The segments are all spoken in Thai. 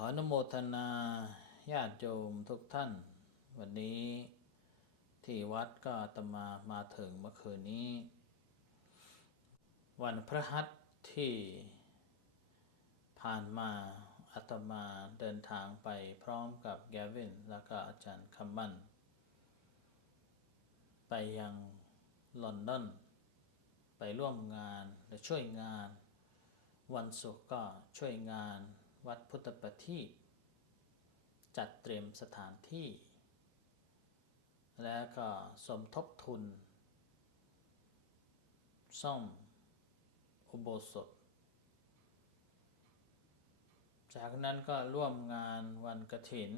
ขออนุโมทนาญาติโยมทุกท่าน วันนี้ที่วัดก็ตมามาถึงเมื่อคืนนี้ วันพระหัสที่ผ่านมาอาตมาเดินทางไปพร้อมกับแกวิน แล้วก็อาจารย์คัมมันไปยังลอนดอนไปร่วมงานและช่วยงาน วันศุกร์ก็ช่วยงาน วัดพุทธประทีปจัดเตรียมสถานที่ และก็สมทบทุน ซ่อมอุโบสถ จากนั้นก็ร่วมงานวันกระถิน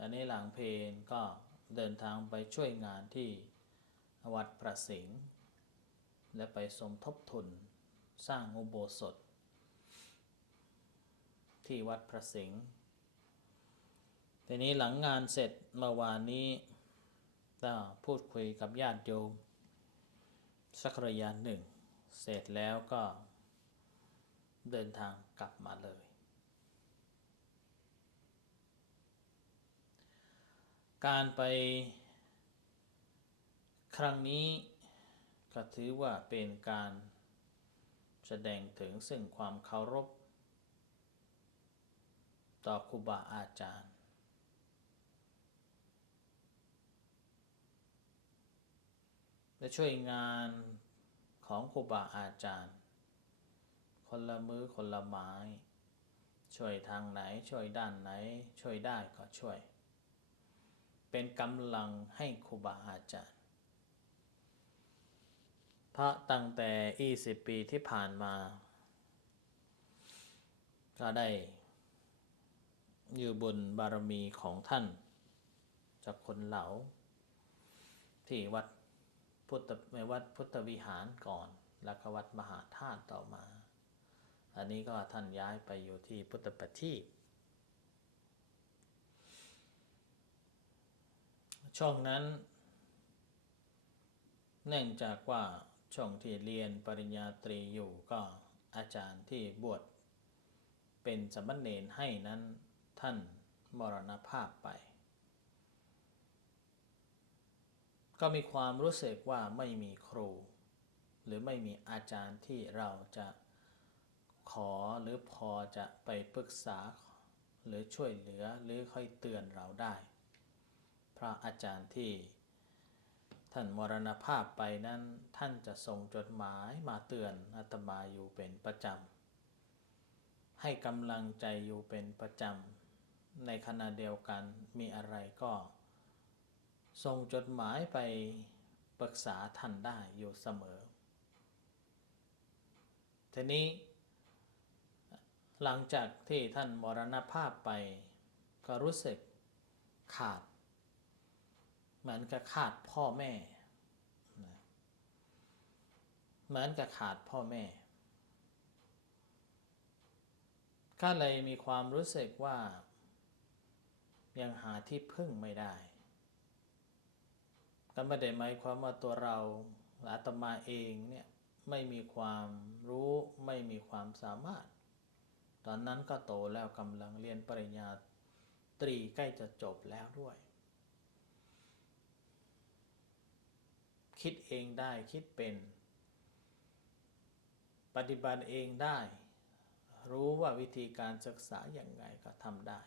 อันนี้หลังเพลงก็เดินทางไปช่วยงานที่วัดประสิงห์และไปสมทบทุน สร้างอุโบสถ ที่วัดพระสิงห์ทีนี้หลังงานเสร็จเมื่อวานนี้ก็พูดคุยกับญาติโยมสักระยะหนึ่ง เสร็จแล้วก็เดินทางกลับมาเลย การไปครั้งนี้ก็ถือว่าเป็นการ แสดงถึงซึ่งความเคารพ ต่อครูบาอาจารย์ และช่วยงานของครูบาอาจารย์ คนละมือคนละไม้ ช่วยทางไหนช่วยด้านไหน ช่วยได้ก็ช่วย เป็นกำลังให้ครูบาอาจารย์ พระตั้งแต่ 20 ปีที่ผ่านมา ก็ได้ อยู่บนบารมีของท่าน จากคนเหลา ที่วัดพุทธวัดพุทธวิหารก่อน แล้วก็วัดมหาธาตุต่อมา อันนี้ก็ท่านย้ายไปอยู่ที่พุทธปฏิช่วงนั้น เนื่องจากว่า ช่วงที่เรียนปริญญาตรีอยู่ก็อาจารย์ที่บวชเป็นสมณเณรให้นั้นท่านมรณภาพไป ก็มีความรู้สึกว่าไม่มีครู หรือไม่มีอาจารย์ที่เราจะขอหรือพอจะไปปรึกษา หรือช่วยเหลือหรือค่อยเตือนเราได้ พระอาจารย์ที่ ท่านมรณภาพไปนั้น ท่านจะส่งจดหมายมาเตือนอาตมาอยู่เป็นประจำ ให้กำลังใจอยู่เป็นประจำ ในขณะเดียวกันมีอะไรก็ส่งจดหมายไปปรึกษาท่านได้อยู่เสมอ ทีนี้ หลังจากที่ท่านมรณภาพไป ก็รู้สึกขาด เหมือนกับขาดพ่อแม่นะเหมือนกับขาดพ่อแม่ ก็เลยมีความรู้สึกว่า ยังหาที่พึ่งไม่ได้ ก็ไม่ได้หมายความว่าตัวเราอาตมาเองเนี่ยไม่มีความรู้ไม่มีความสามารถ ตอนนั้นก็โตแล้วกำลังเรียนปริญญาตรีใกล้จะจบแล้วด้วย คิดเองได้คิดเป็น ปฏิบัติเองได้ รู้ว่าวิธีการศึกษาอย่างไงก็ทำได้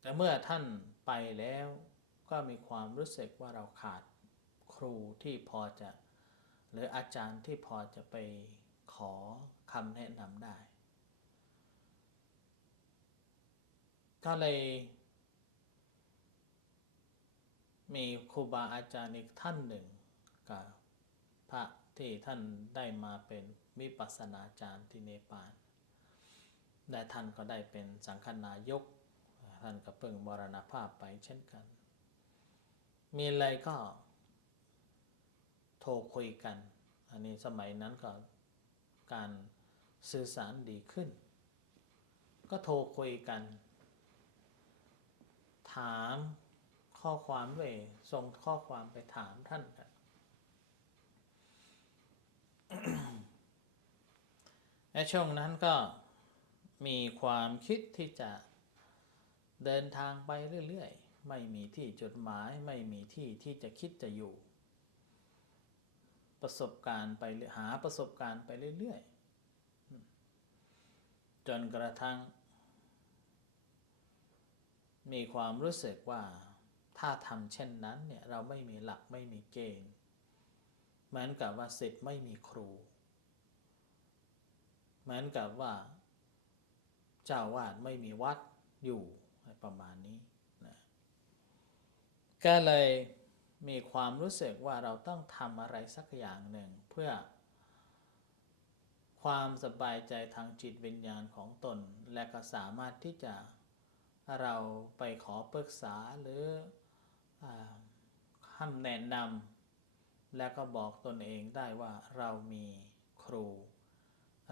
แต่เมื่อท่านไปแล้วก็มีความรู้สึกว่าเราขาดครูที่พอจะ หรืออาจารย์ที่พอจะไปขอคำแนะนำได้ ก็เลย มีครูบาอาจารย์อีกท่านหนึ่งกับพระที่ท่านได้มาเป็นวิปัสสนาจารย์ที่เนปาลและท่านก็ได้เป็นสังฆนายก ท่านก็เพิ่งมรณภาพไปเช่นกัน มีอะไรก็โทรคุยกัน อันนี้สมัยนั้นก็การสื่อสารดีขึ้น ก็โทรคุยกัน ถามข้อความเลยส่งข้อความไปถามท่านในช่วงนั้นก็มีความคิดที่จะเดินทางไปเรื่อยๆ ไม่มีที่จุดหมายไม่มีที่ที่จะคิดจะอยู่ ประสบการณ์ไปหาประสบการณ์ไปเรื่อยๆ จนกระทั่ง มีความรู้สึกว่าถ้าทำเช่นนั้นเนี่ยเราไม่มีหลักไม่มีเกณฑ์เหมือนกับว่าศิษย์ไม่มีครู เหมือนกับว่า เจ้าวาดไม่มีวัดอยู่ประมาณนี้นะก็เลยมีความรู้สึกว่าเราต้องทำอะไรสักอย่างหนึ่งเพื่อ ความสบายใจทางจิตวิญญาณของตน และก็สามารถที่จะ เราไปขอปรึกษาหรืออคำแนะนำและก็บอกตนเองได้ว่าเรามีครู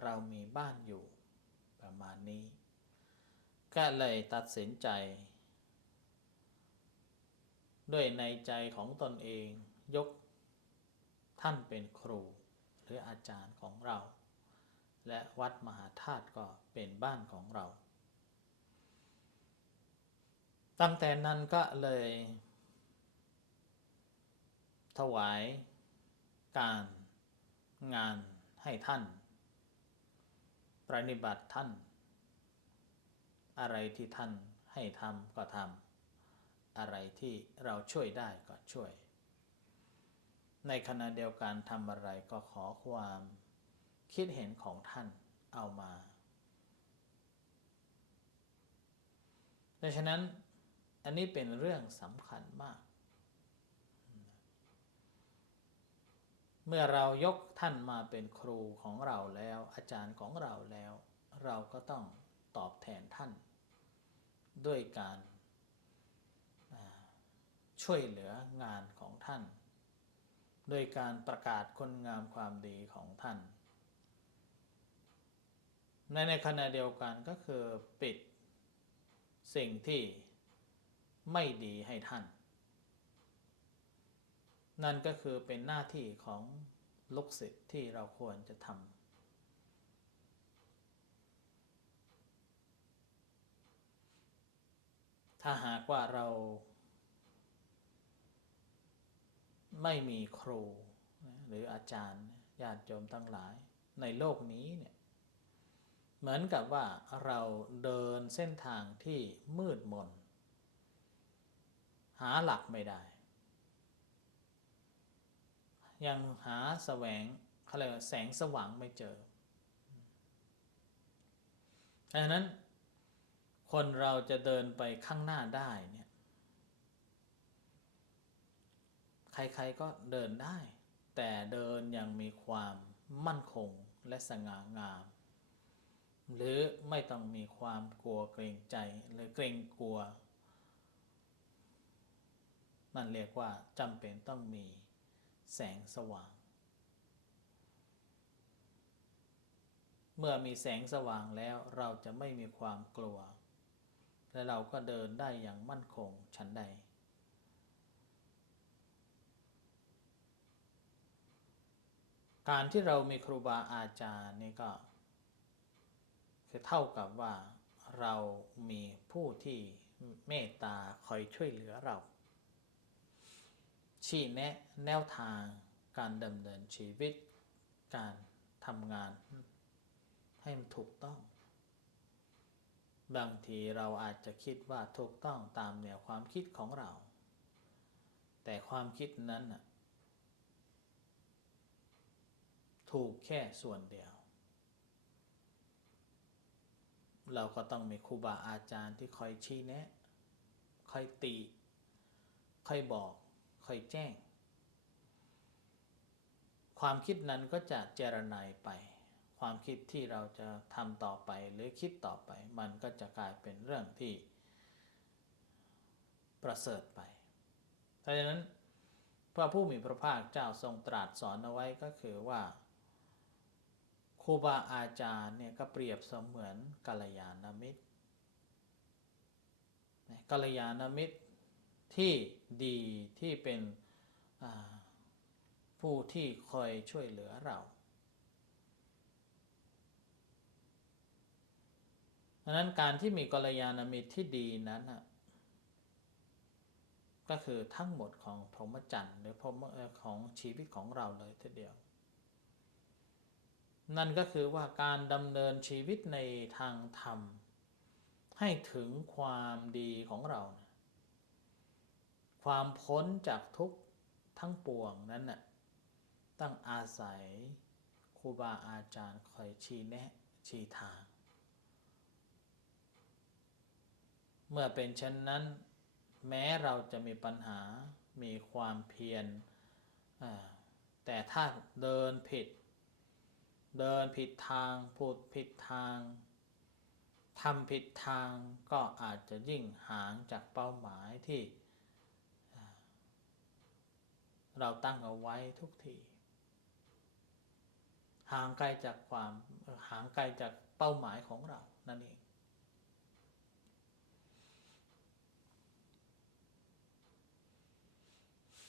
เรามีบ้านอยู่ประมาณนี้ ก็เลยตัดสินใจ ด้วยในใจของตนเองยกท่านเป็นครูหรืออาจารย์ของเรา และวัดมหาธาตุก็เป็นบ้านของเรา ตั้งแต่นั้นก็เลย ถวายการงานให้ท่าน ปฏิบัติท่าน อะไรที่ท่านให้ทำก็ทำอะไรที่เราช่วยได้ก็ช่วย ในขณะเดียวกันทำอะไรก็ขอความคิดเห็นของท่านเอามาดังนั้น อันนี้เป็นเรื่องสำคัญมาก เมื่อเรายกท่านมาเป็นครูของเราแล้ว อาจารย์ของเราแล้ว เราก็ต้องตอบแทนท่าน ด้วยการช่วยเหลืองานของท่าน โดยการประกาศคุณงามความดีของท่าน ในในขณะเดียวกันก็คือปิดสิ่งที่ ไม่ดีให้ท่าน นั่นก็คือเป็นหน้าที่ของลูกศิษย์ที่เราควรจะทำถ้าหากว่าเรา ไม่มีครู หรืออาจารย์ญาติโยมทั้งหลายในโลกนี้เนี่ยเหมือนกับว่าเราเดินเส้นทางที่มืดมน หาหลักไม่ได้ ยังหาแสวงเขาเรียกว่าแสงสว่างไม่เจอดังนั้น คนเราจะเดินไปข้างหน้าได้เนี่ย ใครๆก็เดินได้ แต่เดินยังมีความมั่นคงและสง่างาม หรือไม่ต้องมีความกลัวเกรงใจหรือเกรงกลัว นั่นเรียกว่าจำเป็นต้องมีแสงสว่าง เมื่อมีแสงสว่างแล้วเราจะไม่มีความกลัว และเราก็เดินได้อย่างมั่นคงชั้นใด การที่เรามีครูบาอาจารย์นี่ก็ คือเท่ากับว่าเรามีผู้ที่เมตตาคอยช่วยเหลือเรา ชี้แนะแนวทางการดำเนินชีวิต การทำงาน ให้มันถูกต้อง บางทีเราอาจจะคิดว่าถูกต้องตามแนวความคิดของเรา แต่ความคิดนั้นน่ะถูกแค่ส่วนเดียว เราก็ต้องมีครูบาอาจารย์ที่คอยชี้แนะ คอยตี คอยบอก อยแจ้ง ความคิดนั้นก็จะเจรนายไป ความคิดที่เราจะทำต่อไปหรือคิดต่อไป มันก็จะกลายเป็นเรื่องที่ประเสริฐไปเพราะฉะนั้นพระผู้มีพระภาคเจ้าทรงตรัสสอนเอาไว้ก็คือว่าครูบาอาจารย์เนี่ยก็เปรียบเสมือนกัลยาณมิตรกัลยาณมิตร ที่ดีที่เป็นผู้ที่คอยช่วยเหลือเราดังนั้นการที่มีกัลยาณมิตรที่ดีนั้นก็คือทั้งหมดของพรหมจรรย์หรือพรหมของชีวิตของเราเลยทีเดียว นั่นก็คือว่าการดำเนินชีวิตในทางธรรม ให้ถึงความดีของเรา ความพ้นจากทุกข์ทั้งปวงนั้นน่ะต้องอาศัยครูบาอาจารย์คอยชี้แนะชี้ทาง เมื่อเป็นเช่นนั้น แม้เราจะมีปัญหามีความเพียรแต่ถ้าเดินผิด เดินผิดทางพูดผิดทางทำผิดทางก็อาจจะยิ่งห่างจากเป้าหมายที่อ่า เราตั้งเอาไว้ทุกที ห่างไกลจากความห่างไกลจากเป้าหมายของเรานั่นเอง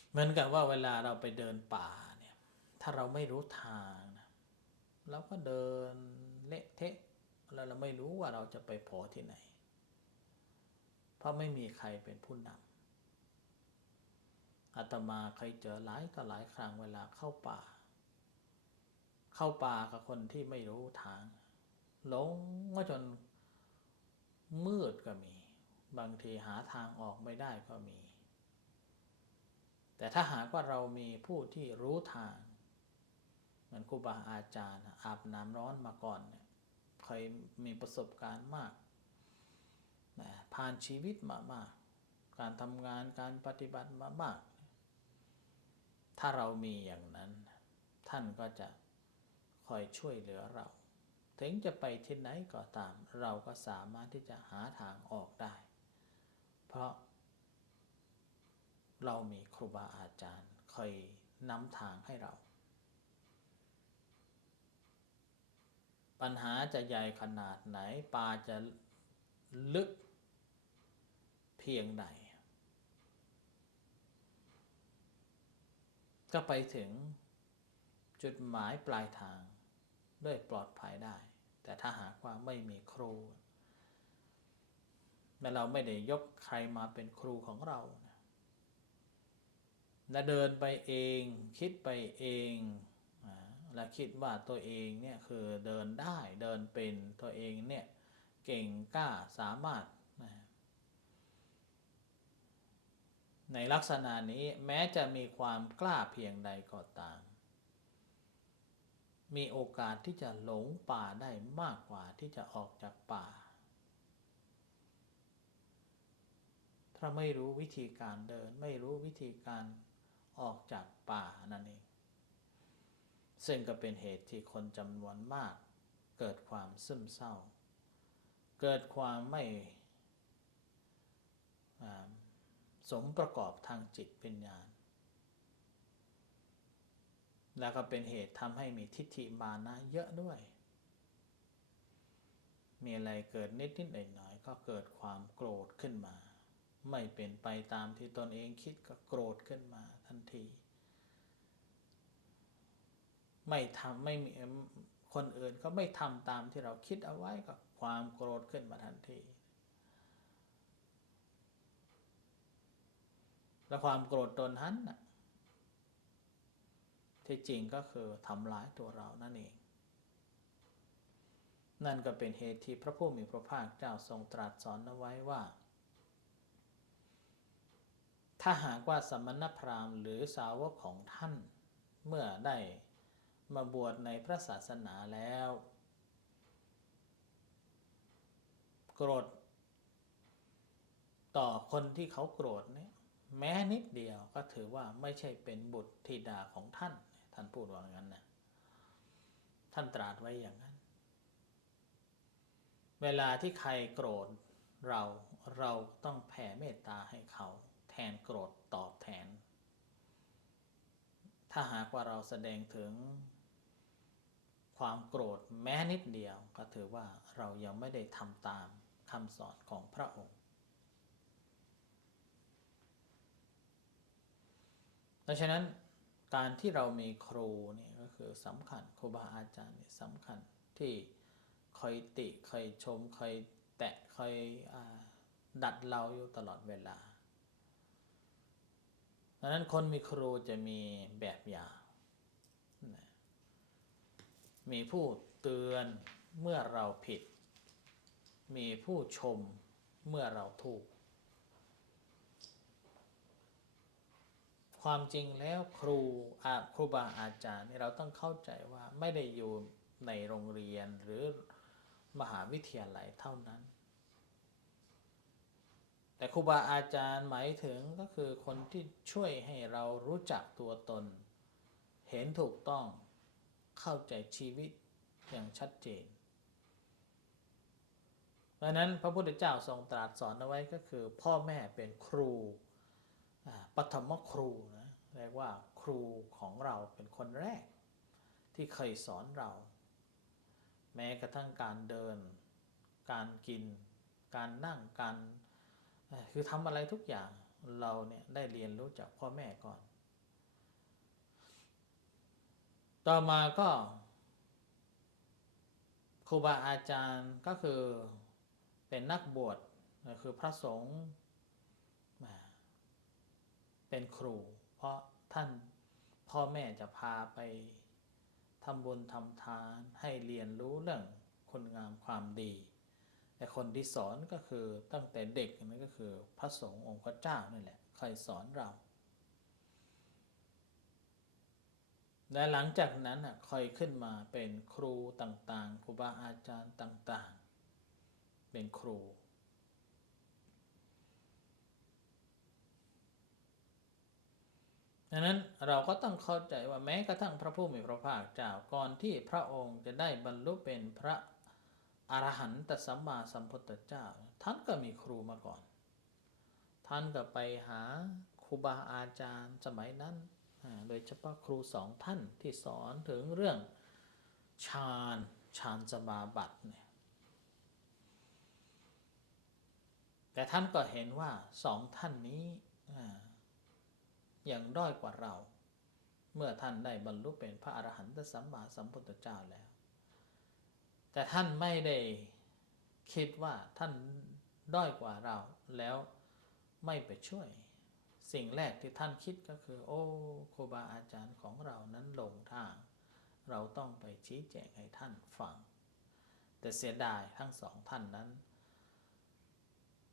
เหมือนกับว่าเวลาเราไปเดินป่าเนี่ย ถ้าเราไม่รู้ทางนะเราก็เดินเละเทะแล้วเราไม่รู้ว่าเราจะไปโผล่ที่ไหน เพราะไม่มีใครเป็นผู้นำ อาตมาเคยเจอหลายต่อหลายครั้งเวลาเข้าป่า เข้าป่ากับคนที่ไม่รู้ทางหลงก็จนมืดก็มี บางทีหาทางออกไม่ได้ก็มี แต่ถ้าหากว่าเรามีผู้ที่รู้ทางเหมือนครูบาอาจารย์ อาบน้ำร้อนมาก่อนเนี่ยเคยมีประสบการณ์มากผ่านชีวิตมามาก การทำงานการปฏิบัติมามาก ถ้าเรามีอย่างนั้น ท่านก็จะคอยช่วยเหลือเรา ถึงจะไปที่ไหนก็ตาม เราก็สามารถที่จะหาทางออกได้ เพราะ เรามีครูบาอาจารย์คอยนำทางให้เรา ปัญหาจะใหญ่ขนาดไหนปลาจะลึกเพียงใด ก็ไปถึงจุดหมายปลายทางด้วยปลอดภัยได้ แต่ถ้าหากว่าไม่มีครูและเราไม่ได้ยกใครมาเป็นครูของเรานะและเดินไปเองคิดไปเองและคิดว่าตัวเองเนี่ยคือเดินได้เดินเป็นตัวเองเนี่ยเก่งกล้าสามารถนะ ในลักษณะนี้แม้จะมีความกล้าเพียงใดก็ตาม มีโอกาสที่จะหลงป่าได้มากกว่าที่จะออกจากป่า ถ้าไม่รู้วิธีการเดินไม่รู้วิธีการออกจากป่านั่นเอง ซึ่งก็เป็นเหตุที่คนจำนวนมาก เกิดความซึมเศร้า เกิดความไม่ สมประกอบทางจิตปัญญาณ แล้วก็เป็นเหตุทำให้มีทิฏฐิมานะเยอะด้วย มีอะไรเกิดนิดนิดหน่อยหน่อยๆก็เกิดความโกรธขึ้นมา ไม่เป็นไปตามที่ตนเองคิดก็โกรธขึ้นมาทันที ไม่ทำไม่มีคนอื่นก็ไม่ทำตามที่เราคิดเอาไว้ก็ความโกรธขึ้นมาทันที และความโกรธตนนั้นที่จริงก็คือทำร้ายตัวเรานั่นเอง นั่นก็เป็นเหตุที่พระผู้มีพระภาคเจ้าทรงตรัสสอนเอาไว้ว่า ถ้าหากว่าสมณพราหมณ์หรือสาวกของท่าน เมื่อได้มาบวชในพระศาสนาแล้ว โกรธ ต่อคนที่เขาโกรธเนี่ย แม้นิดเดียวก็ถือว่าไม่ใช่เป็นบุตรธิดาของท่าน ท่านพูดว่างั้นนะท่านตรัสไว้อย่างนั้น เวลาที่ใครโกรธเราเราต้องแผ่เมตตาให้เขา แทนโกรธตอบแทน ถ้าหากว่าเราแสดงถึงความโกรธแม้นิดเดียวก็ถือว่าเรายังไม่ได้ทำตามคำสอนของพระองค์ ดังฉะนั้นการที่เรามีครูนี่ก็คือสำคัญครูบาอาจารย์นี่สำคัญที่คอยติคอยชมคอยแตะคอยอดัดเราอยู่ตลอดเวลาดังนั้นคนมีครูจะมีแบบอย่างมีผู้เตือนเมื่อเราผิด มีผู้ชมเมื่อเราถูก ความจริงแล้วครูอาครูบาอาจารย์นี่เราต้องเข้าใจว่าไม่ได้อยู่ในโรงเรียนหรือมหาวิทยาลัยเท่านั้น แต่ครูบาอาจารย์หมายถึงก็คือคนที่ช่วยให้เรารู้จักตัวตน เห็นถูกต้องเข้าใจชีวิตอย่างชัดเจนเพราะนั้นพระพุทธเจ้าทรงตรัสสอนเอาไว้ก็คือ พ่อแม่เป็นครู ปฐมครูนะเรียกว่าครูของเราเป็นคนแรก ที่เคยสอนเรา แม้กระทั่งการเดิน การกิน การนั่งการคือทำอะไรทุกอย่างเราเนี่ยได้เรียนรู้จากพ่อแม่ก่อน ต่อมาก็ครูบาอาจารย์ก็คือเป็นนักบวชคือพระสงฆ์ เป็นครู เพราะท่านพ่อแม่จะพาไปทำบุญทำทานให้เรียนรู้เรื่องคุณงามความดี แต่คนที่สอนก็คือตั้งแต่เด็กนั่นก็คือพระสงฆ์องค์พระเจ้านี่แหละคอยสอนเรา และหลังจากนั้นน่ะค่อยขึ้นมาเป็นครูต่างๆครูบาอาจารย์ต่างๆ เป็นครู ดังนั้นเราก็ต้องเข้าใจว่าแม้กระทั่งพระผู้มีพระภาคเจ้าก่อนที่พระองค์จะได้บรรลุเป็นพระอรหันตสัมมาสัมพุทธเจ้า ท่านก็มีครูมาก่อน ท่านก็ไปหาครูบาอาจารย์สมัยนั้น โดยเฉพาะครูสองท่านที่สอนถึงเรื่องฌานฌานสมาบัติเนี่ยแต่ท่านก็เห็นว่าสองท่านนี้อ่า ยังด้อยกว่าเรา เมื่อท่านได้บรรลุเป็นพระอรหันตสัมมาสัมพุทธเจ้าแล้ว แต่ท่านไม่ได้คิดว่าท่านด้อยกว่าเราแล้วไม่ไปช่วย สิ่งแรกที่ท่านคิดก็คือ โอ้ครูบาอาจารย์ของเรานั้นหลงทาง เราต้องไปชี้แจงให้ท่านฟัง แต่เสียดายทั้งสองท่านนั้น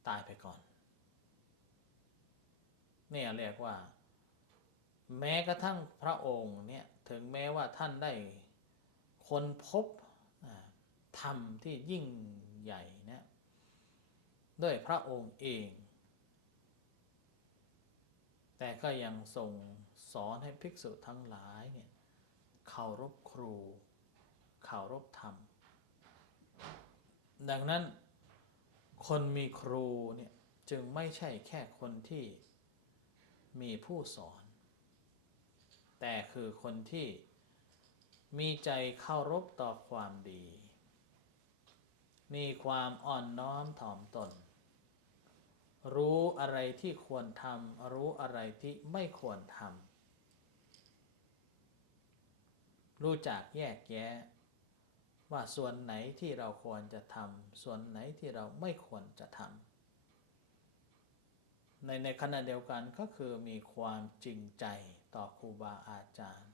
ตายไปก่อน เนี่ยเรียกว่า แม้กระทั่งพระองค์เนี่ยถึงแม้ว่าท่านได้คนพบธรรมที่ยิ่งใหญ่เนี่ยด้วยพระองค์เอง แต่ก็ยังทรงสอนให้ภิกษุทั้งหลายเนี่ยเคารพครูเคารพธรรม ดังนั้นคนมีครูเนี่ยจึงไม่ใช่แค่คนที่มีผู้สอน แต่คือคนที่มีใจเคารพต่อความดี มีความอ่อนน้อมถ่อมตน รู้อะไรที่ควรทำรู้อะไรที่ไม่ควรทำรู้จักแยกแยะ ว่าส่วนไหนที่เราควรจะทำส่วนไหนที่เราไม่ควรจะทำในในขณะเดียวกันก็คือมีความจริงใจ ต่อครูบาอาจารย์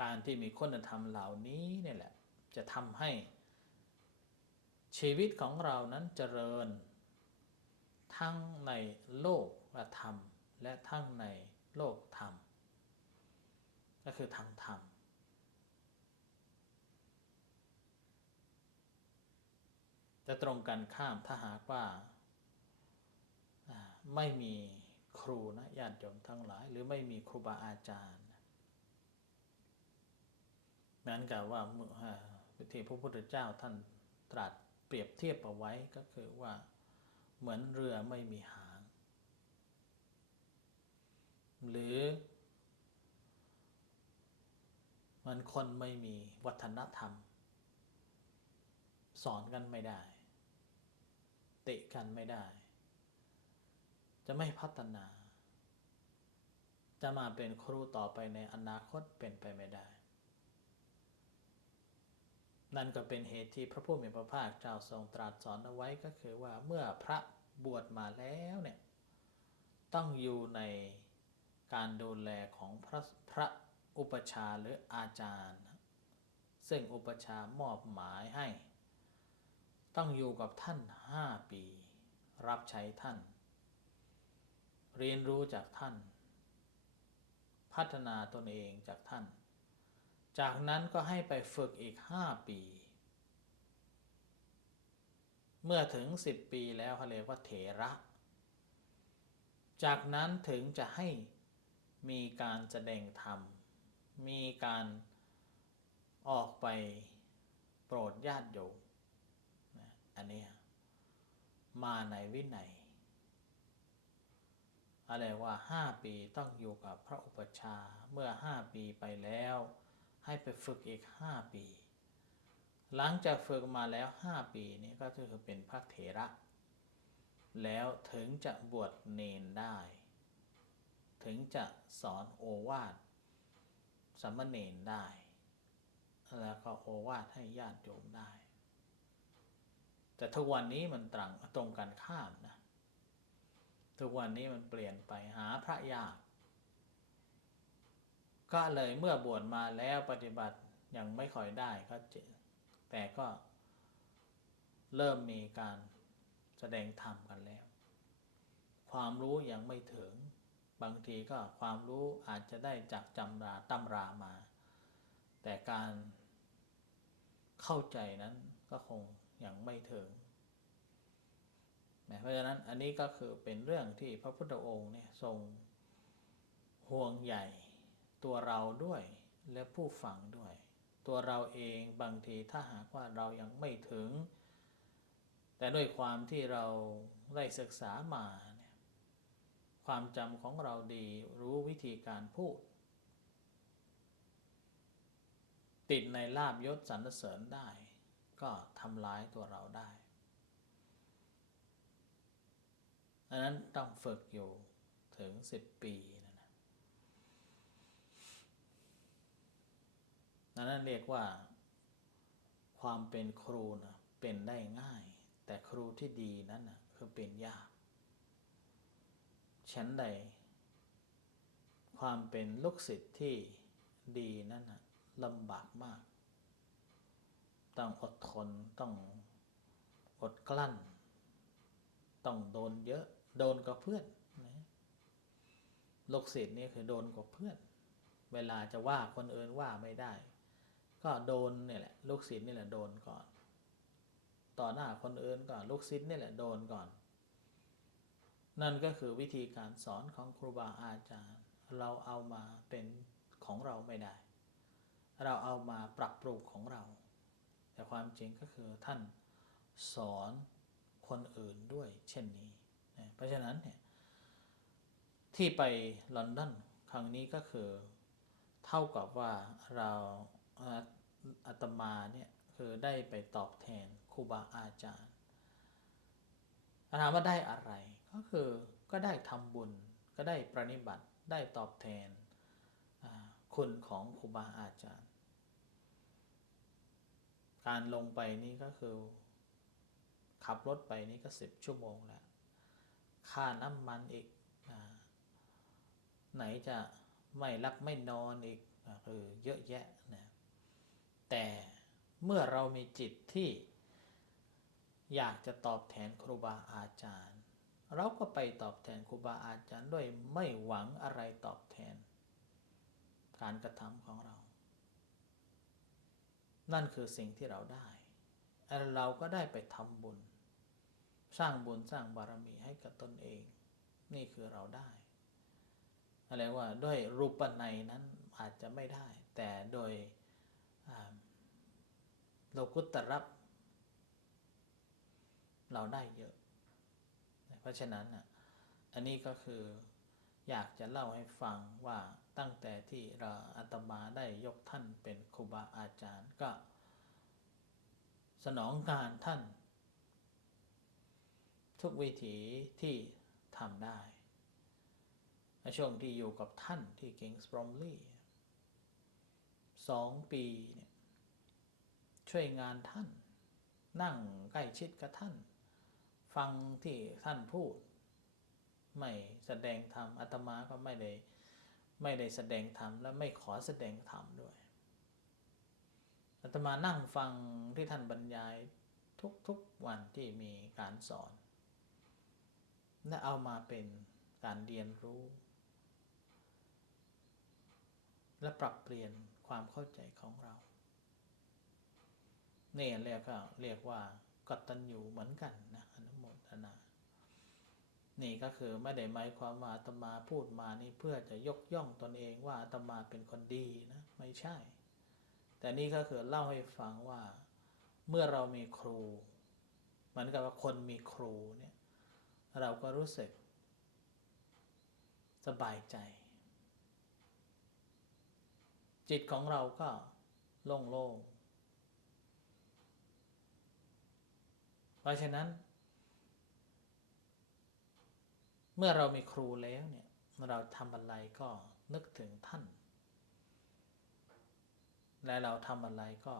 การที่มีคุณธรรมเหล่านี้เนี่ยแหละ จะทำให้ ชีวิตของเรานั้นเจริญ ทั้งในโลกและธรรม และทั้งในโลกธรรม ก็คือทางธรรมจะตรงกันข้ามถ้าหากว่าอ่า ไม่มีครูนะญาติโยมทั้งหลาย หรือไม่มีครูบาอาจารย์เหมือนกับว่าเมื่ออ่าที่พระพุทธเจ้าท่านตรัสเปรียบเทียบเอาไว้ก็คือว่าเหมือนเรือไม่มีหาง หรือเหมันคนไม่มีวัฒนธรรม สอนกันไม่ได้ ติกันไม่ได้ จะไม่พัฒนา จะมาเป็นครูต่อไปในอนาคตเป็นไปไม่ได้ นั่นก็เป็นเหตุที่พระผู้มีพระภาคเจ้าทรงตรัสสอนเอาไว้ก็คือว่าเมื่อพระบวชมาแล้วเนี่ยต้องอยู่ในการดูแลของพระพระอุปชาหรืออาจารย์ ซึ่งอุปชามอบหมายให้ ต้องอยู่กับท่านห้าปี รับใช้ท่าน เรียนรู้จากท่าน พัฒนาตนเองจากท่าน จากนั้นก็ให้ไปฝึกอีกห้าปี เมื่อถึงสิบปีแล้วเขาเรียกว่าเถระ จากนั้นถึงจะให้มีการแสดงธรรม มีการออกไปโปรดญาติโยมอันนี้มาในวินัย อะไรว่าห้าปีต้องอยู่กับพระอุปชาเมื่อห้าปีไปแล้ว ให้ไปฝึกอีกห้าปี หลังจากฝึกมาแล้วห้าปีนี้ก็คือเป็นพระเถระ แล้วถึงจะบวชเนนได้ ถึงจะสอนโอวาทสามเณรได้ แล้วก็โอวาทให้ญาติโยมได้ แต่ทุกวันนี้มันตรังตรงกันข้ามนะ ทุกวันนี้มันเปลี่ยนไปหาพระยากก็เลยเมื่อบวชมาแล้วปฏิบัติยังไม่ค่อยได้ก็จแต่ก็เริ่มมีการแสดงธรรมกันแล้ว ความรู้ยังไม่ถึง บางทีก็ความรู้อาจจะได้จากจำราตำรามา แต่การเข้าใจนั้นก็คงยังไม่ถึง นะเพราะฉะนั้นอันนี้ก็คือเป็นเรื่องที่พระพุทธองค์เนี่ยทรงห่วงใหญ่ตัวเราด้วยและผู้ฟังด้วย ตัวเราเองบางทีถ้าหากว่าเรายังไม่ถึง แต่ด้วยความที่เราได้ศึกษามาเนี่ยความจำของเราดีรู้วิธีการพูด ติดในลาบยศสรรเสริญได้ ก็ทำร้ายตัวเราได้ ดังนั้นต้องฝึกอยู่ถึงสิบปีนะนะนั้นเรียกว่า ความเป็นครูนะเป็นได้ง่าย แต่ครูที่ดีนั้นนะคือเป็นยากฉันใด ความเป็นลูกศิษย์ที่ดีนั้นนะลำบากมาก ต้องอดทนต้องอดกลั้น ต้องโดนเยอะ โดนกับเพื่อนนะลูกศิษย์นี่คือโดนกับเพื่อน เวลาจะว่าคนอื่นว่าไม่ได้ ก็โดนนี่แหละลูกศิษย์นี่แหละโดนก่อน ต่อหน้าคนอื่นก่อนลูกศิษย์นี่แหละโดนก่อน นั่นก็คือวิธีการสอนของครูบาอาจารย์ เราเอามาเป็นของเราไม่ได้ เราเอามาปรับปรุงของเรา แต่ความจริงก็คือท่านสอนคนอื่นด้วยเช่นนี้ เพราะฉะนั้นเนี่ยที่ไปลอนดอนครั้งนี้ก็คือเท่ากับว่าเราอาตมาเนี่ยคือได้ไปตอบแทนครูบาอาจารย์ถามว่าได้อะไรก็คือก็ได้ทำบุญก็ได้ปรนิบัติได้ตอบแทนคุณของครูบาอาจารย์ การลงไปนี่ก็คือ ขับรถไปนี่ก็สิบชั่วโมงแล้ว ค่าน้ำมันอีกอไหนจะไม่รักไม่นอนอีกคือเยอะแยะนะแต่เมื่อเรามีจิตที่อยากจะตอบแทนครูบาอาจารย์ เราก็ไปตอบแทนครูบาอาจารย์ด้วยไม่หวังอะไรตอบแทน การกระทำของเรา นั่นคือสิ่งที่เราได้ เราก็ได้ไปทำบุญ สร้างบุญสร้างบารมีให้กับตนเอง นี่คือเราได้อะไรว่าด้วยรูปในนั้นอาจจะไม่ได้ แต่โดยโลกุตตรับเราได้เยอะ เพราะฉะนั้นอะอันนี้ก็คืออยากจะเล่าให้ฟังว่าตั้งแต่ที่เราอาตมาได้ยกท่านเป็นครูบาอาจารย์ก็ สนองการท่าน ทุกวิถีที่ทำได้ในช่วงที่อยู่กับท่านที่กิงส์บรอมลีย์สองปีเนี่ยชช่วยงานท่าน นั่งใกล้ชิดกับท่าน ฟังที่ท่านพูด ไม่แสดงธรรมอาตมาก็ไม่ได้ไม่ได้แสดงธรรมและไม่ขอแสดงธรรมด้วยอาตมานั่งฟังที่ท่านบรรยายทุกๆวันที่มีการสอน และเอามาเป็นการเรียนรู้ และปรับเปลี่ยนความเข้าใจของเราเนี่ยเรียกก็เรียกว่ากตัญญูเหมือนกันนะอนุโมทนา นี่ก็คือไม่ได้หมายความว่าตมาพูดมานี่เพื่อจะยกย่องตนเองว่าอาตมาเป็นคนดีนะ ไม่ใช่ แต่นี่ก็คือเล่าให้ฟังว่า เมื่อเรามีครู เหมือนกับว่าคนมีครูเนี่ย เราก็รู้สึก สบายใจ จิตของเราก็โล่งๆ เพราะฉะนั้น เมื่อเรามีครูแล้วเนี่ย เราทำอะไรก็นึกถึงท่าน และเราทำอะไรก็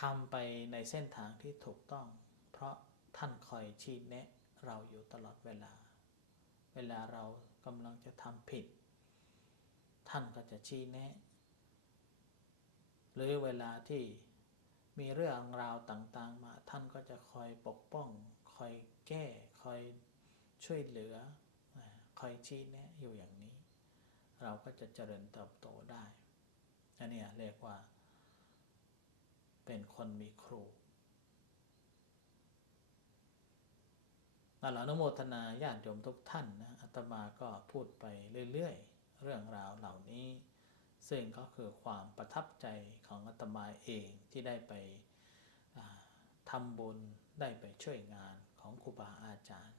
ทำไปในเส้นทางที่ถูกต้อง เพราะานคอยชี้แนะเราอยู่ตลอดเวลา เวลาเรากำลังจะทำผิด ท่านก็จะชี้แนะ หรือเวลาที่มีเรื่องราวต่างๆมา ท่านก็จะคอยปกป้อง คอยแก้ คอยช่วยเหลือ คอยชี้แนะอยู่อย่างนี้ เราก็จะเจริญเติบโตได้ อันนี้เรียกว่า เป็นคนมีครู นั่นแหละอนุโมทนาญาติโยมทุกท่านนะอาตมาก็พูดไปเรื่อยๆ เรื่องราวเหล่านี้ ซึ่งก็คือความประทับใจของอาตมาเองที่ได้ไปอ่าทำบุญได้ไปช่วยงานของครูบาอาจารย์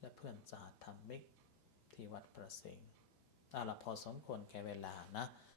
และเพื่อนสาธรรมิกที่วัดประสิงห์อาละพอสมควรแก่เวลานะ